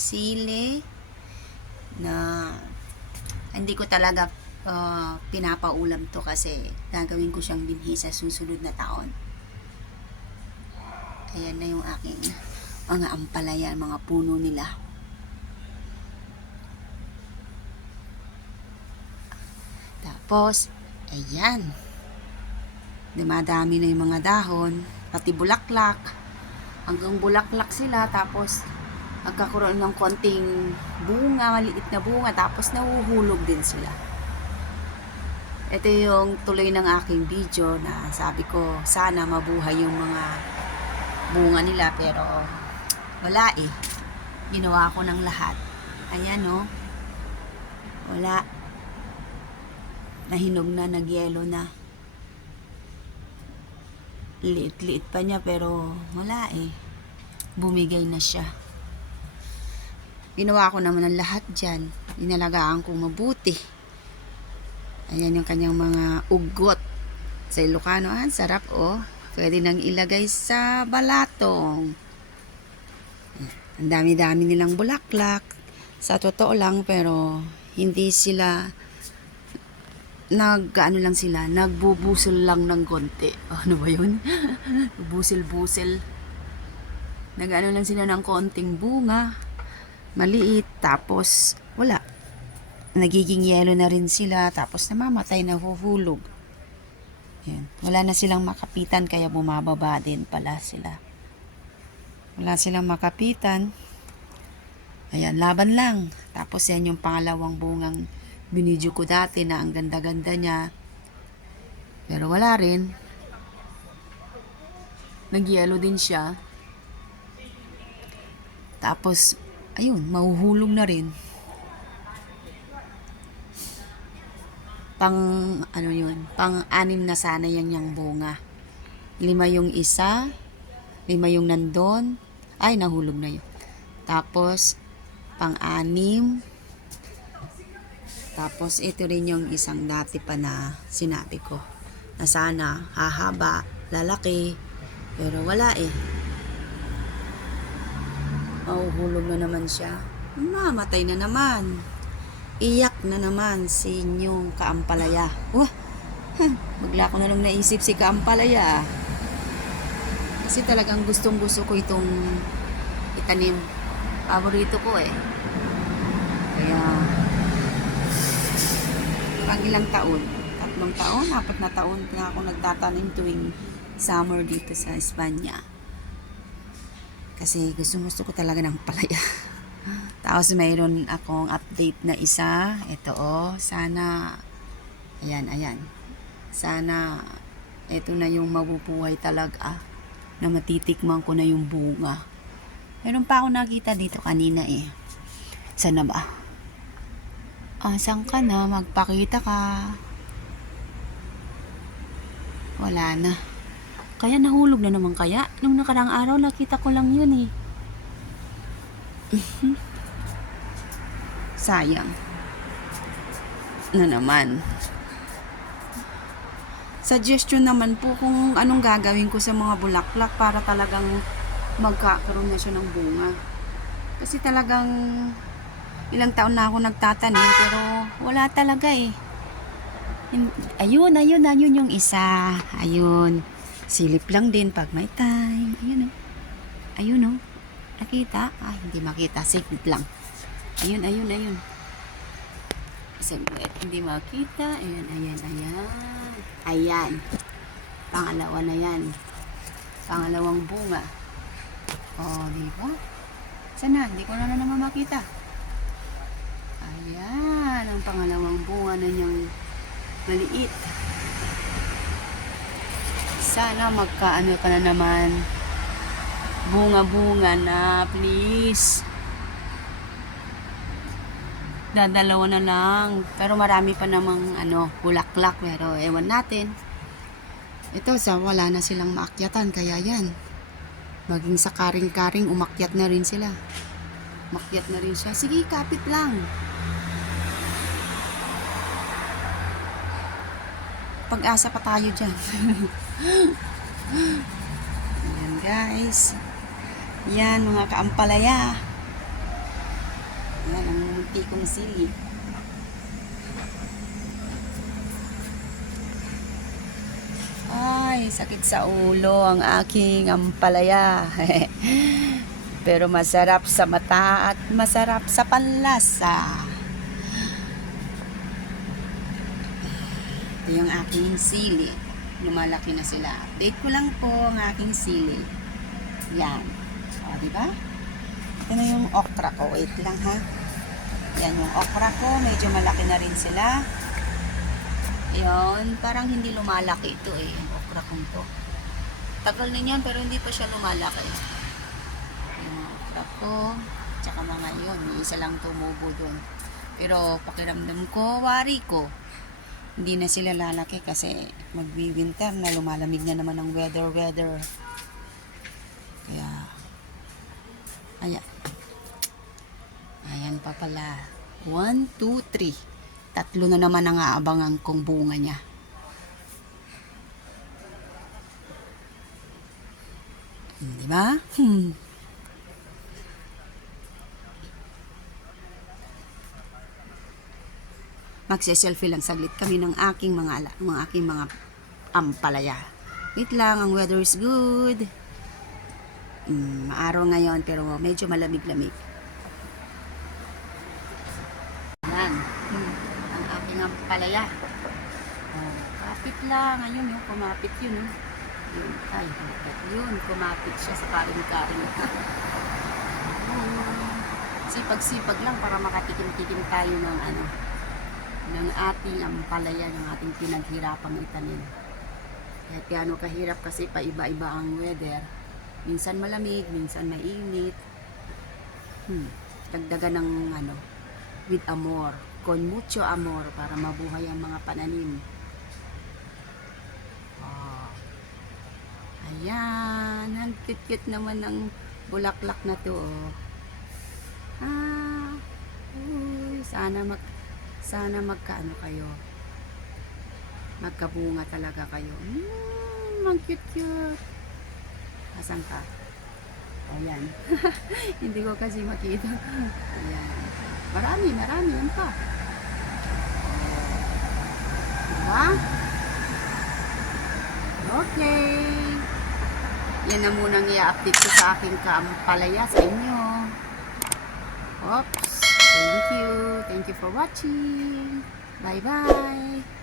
sili na hindi ko talaga pinapaulam to kasi gagawin ko siyang binhi sa susunod na taon. Ayan na yung aking mga ampalaya, mga puno nila. Tapos, ayan. Dumadami na yung mga dahon, pati bulaklak. Hanggang bulaklak sila, tapos magkakaroon ng konting bunga, maliit na bunga, tapos nahuhulog din sila. Ito yung tuloy ng aking video na sabi ko, sana mabuhay yung mga bunga nila, pero wala eh. Ginawa ko ng lahat. Ayan oh. Wala. Nahinog na, nagyelo na. Liit-liit pa niya pero wala eh. Bumigay na siya. Ginawa ko naman ang lahat dyan. Inalagaan ko mabuti. Ayan yung kanyang mga ugot. Sa Ilocano, sarap oh. Pwede nang ilagay sa balatong. Ang dami-dami nilang bulaklak. Sa totoo lang, pero hindi sila nagbubusol lang ng konti. Ano ba yun? Busil-busil. Lang sila ng konting bunga. Maliit. Tapos, wala. Nagiging yelo na rin sila. Tapos, namamatay, nahuhulog. Yan. Wala na silang makapitan, kaya bumababa din pala sila. Wala silang makapitan. Ayan, laban lang. Tapos, yan yung pangalawang bungang binidyo ko dati na ang ganda-ganda niya. Pero wala rin. Nag-yellow din siya. Tapos, ayun, mahuhulog na rin. Pang-anim na sana yung bunga. 5 yung isa, 5 yung nandun. Ay, nahulog na yun. Tapos, pang-anim. Tapos, ito rin yung isang dati pa na sinabi ko. Na sana, hahaba, lalaki. Pero wala eh. Mahuhulog na naman siya. Mamatay na naman. Iyak na naman si inyong kaampalaya. Bigla ko na lang naisip si kaampalaya. Kasi talagang gustong-gusto ko itong itanim. Paborito ko eh. Kaya, pang ilang taon? 3 taon? 4 na taon na ako nagtatanim tuwing summer dito sa Espanya. Kasi gusto ko talaga ng palaya. Tapos mayroon akong update na isa. Ito oh, sana, ayan. Sana, ito na yung mabubuhay talaga. Na matitikman ko na yung bunga. Meron pa ako nakita dito kanina eh. Sana ba? Saan ka na? Magpakita ka. Wala na. Kaya nahulog na naman kaya? Nung nakarang araw nakita ko lang yun eh. Sayang. Na naman. Suggestion naman po kung anong gagawin ko sa mga bulaklak para talagang magkakaroon na siya ng bunga. Kasi talagang ilang taon na ako nagtatanim pero wala talaga eh. Ayun yung isa. Ayun. Silip lang din pag may time. Ayun oh. Nakita? Hindi makita. Silip lang. Ayun. Siyempre, hindi makita. Ayan. Pangalawa na yan. Pangalawang bunga. Diba? Sana, hindi ko na naman makita. Ayan, ang pangalawang bunga na niyang maliit. Sana magkaano ka na naman. Bunga-bunga na, please. Dadalawa na lang. Pero marami pa namang bulaklak. Pero ewan natin. Ito, wala na silang maakyatan. Kaya yan. Maging sa karing-karing, umakyat na rin sila. Umakyat na rin siya. Sige, kapit lang. Pag-asa pa tayo dyan. Ayan guys. Yan mga kaampalaya. puti kong sili. Ay, sakit sa ulo ang aking ampalaya. Pero masarap sa mata at masarap sa panlasa. Ito yung aking sili. Lumalaki na sila. Update ko lang po ang aking sili. Yan. O, diba? Ito na yung okra ko. Wait lang ha. Yan yung okra ko. Medyo malaki na rin sila. Yun. Parang hindi lumalaki ito eh. Yung okra kong to. Tagal na yan pero hindi pa siya lumalaki. Yung okra ko. Tsaka mga yun. May isa lang tumubo dun. Pero pakiramdam ko, wari ko. Hindi na sila lalaki kasi magwi-winter na, lumalamig na naman ang weather. Kaya, ayan pa pala. 1, 2, 3. Tatlo na naman ang aabangan kong bunga niya. Diba? Magse-selfie lang saglit kami ng aking mga ampalaya. Wait lang, ang weather is good. Maaraw ngayon pero medyo malamig-lamig. Yan. Ang aking ampalaya. Kapit lang. Ayun yung kumapit yun. Yun. Ay, yun. Kumapit siya sa karing-karing. Sipag-sipag lang para makatikim-tikim tayo ng ating ampalaya, ng ating pinaghirapang itanim. Kahit gaano kahirap kasi paiba-iba ang weather. Minsan malamig, minsan mainit. Dagdagan ng with amor, con mucho amor, para mabuhay ang mga pananim. Ayan, ang cute-cute naman ng bulaklak na to. Sana magkaano kayo. Magkabunga talaga kayo. Ang cute-cute. Asan ka? Ayan. Hindi ko kasi makita. Ayan. Marami. Yan pa. Diba? Okay. Yan na munang i-update ko sa aking kaampalaya sa inyo. Oops. Thank you for watching. Bye-bye.